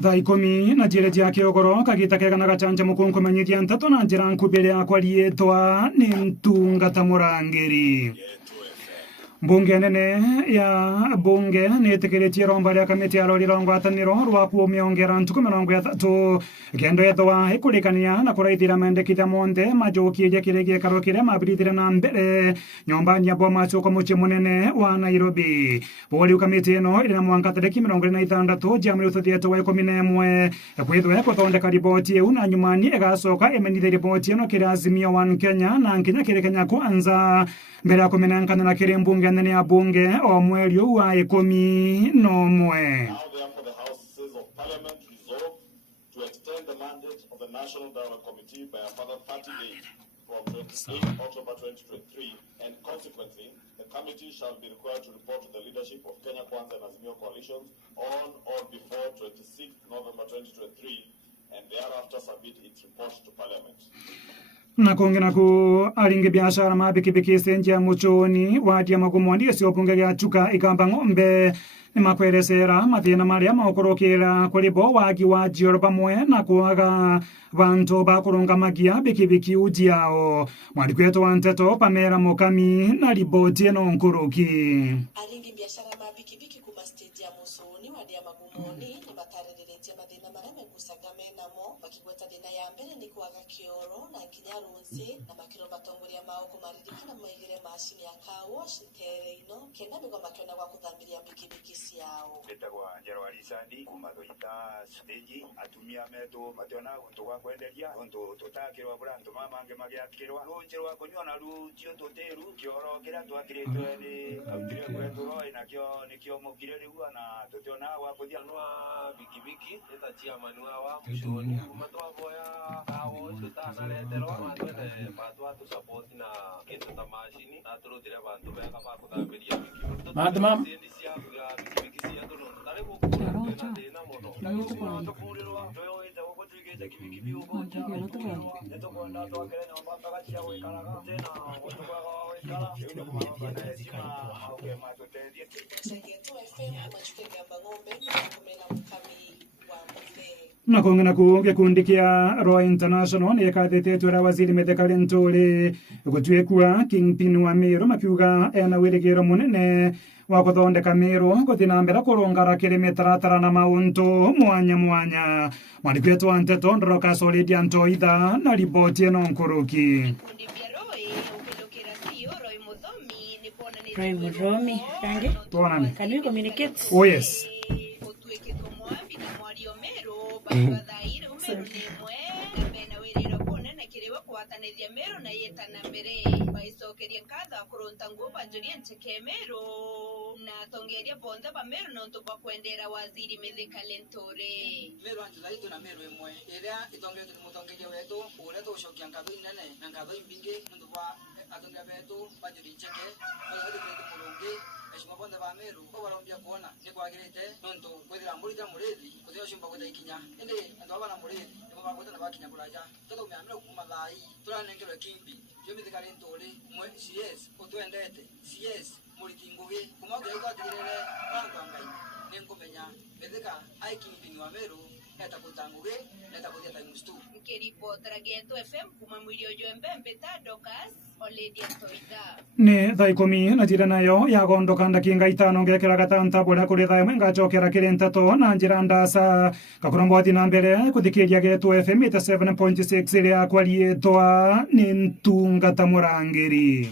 Thaikomi na njire jia kiogoro kagita kega na gachanja mukunkumenyithia ntatu na njira nkubire yakwa rietwa ni Ntungata Murangiri. Bunge nene ya bunge nitikiritie romba ria kamiti ya rori rongwataniro rwa kuumiongera ntuku 30 kendo yethwa ikurikania na kuraithira mendekithia monthe majokiirie kiregie karo kiria mabirithire na mbere nyomba nyabwa macuko muci munene wa Nairobi. Bori kamiti ino iri na mwanka tariki 26 Januari 2011 kwithwe kuthondeka riboti iu na nyumani igacoka imenyithie riboti ino kiri Azimio One Kenya na nkinya kiri Kenya Kwanza mbere ya kumenenkana na kiri mbunge nene ya bunge o mweri wa 11. National Dialogue Committee by a further 30 days from 28 October 2023, and consequently, the committee shall be required to report to the leadership of Kenya Kwanza and Azimio coalitions on or before 26 November 2023, and thereafter submit its report to Parliament. Na kongena ku alinge biashara mabikibiki senja muchoni wadia magumondi esiobunge ya chuka ikamba ng'ombe ni makweresera mathina maria maukurukira kuri bo wagi wa jioro pamwe na kuaga bantu bakurunga magia bikibiki ujiao mwari kwetu wa Nteto Pamela Mukami na riboti eno nkuruki. Alinge biashara mabikibiki kuma stage ya musoni wadia magumoni ni matarerete mathina maria megusaga menamo bakigweta thina ya mbere ni kuaga kioro na kinyarunzi na makiro matongoria mao kumaririkana maigire mashini ya car wash ino kenda nigo makiona gwa kuthambiria bikibiki ciao betagwa njero alisandi kumathoita stage atumia metu mationa untu gwa kwenderia untu tutakirwa burantu mamange magiakirwa runjiro wa kunyona rujio tuteru kioro kira twakiritwe ni autire kwetu roi na nikio mukire riu na tutiona wa kuthia nwa bikibiki etatia manua wa mushoni kumatwa boya kawo tutanaletero matwete patwa tu support na kintu ta mashini na turutire bantu bega ba kuthambiria bikibiki Madam Na kongena ku gikundi kia Roy International ni ekathite twera waziri Mithika Linturi gutwekua kingpin wa Meru makiuga ena wirigiro munene wa kuthondeka Meru guthina mbere kurungara kiri mitaratara na mauntu mwanya mwanya. Mwari kwetu wa Nteto Ndoroka Solidia Ntoitha na riboti eno nkuruki. Roy Muromi kange Tuonane. Can we communicate? Oh yes. Mero na yeta na mbere baisokeria nkatha kurunta nguva njuria ncheke Mero na tongeria bonza ba Mero na ntuba kwendera waziri Mithika Linturi Mero anjula itu na Mero imwe iria itongeria mutongeria wetu uria tucokia nkatho inene na nkatho imbingi ntuba atongeria wetu banjuri ncheke bali kwetu mulungi eshima bonza ba Mero ko barombia kuona ni kwagirite nonto kwethira murita murithi kuthio shimba kwenda ikinya ende andu abana murithi nibo bagweta na bakinya kuraja toto meamira kuma thai turanengerwe kimbi yo Mithika Linturi mwe CS utwendete CS muriti ngugi kuma gwatigirire bantu angai ninkumenya Mithika aikimbi wa Meru eta kutangugi eta kuthia times 2 Nikiripotera Geto FM kuma Mwirio Joembe Dokas Oledia Toida Ni thaikomi na njira nayo ya gondoka ndakinga 5 ngekera gatanta bora kuri thaimwe ngacokera kiri Nteto na njira ndasa kakurombothi na mbere kuthikiria Geto FM 7.6 iria kwarietwa ni Ntungata Murangiri.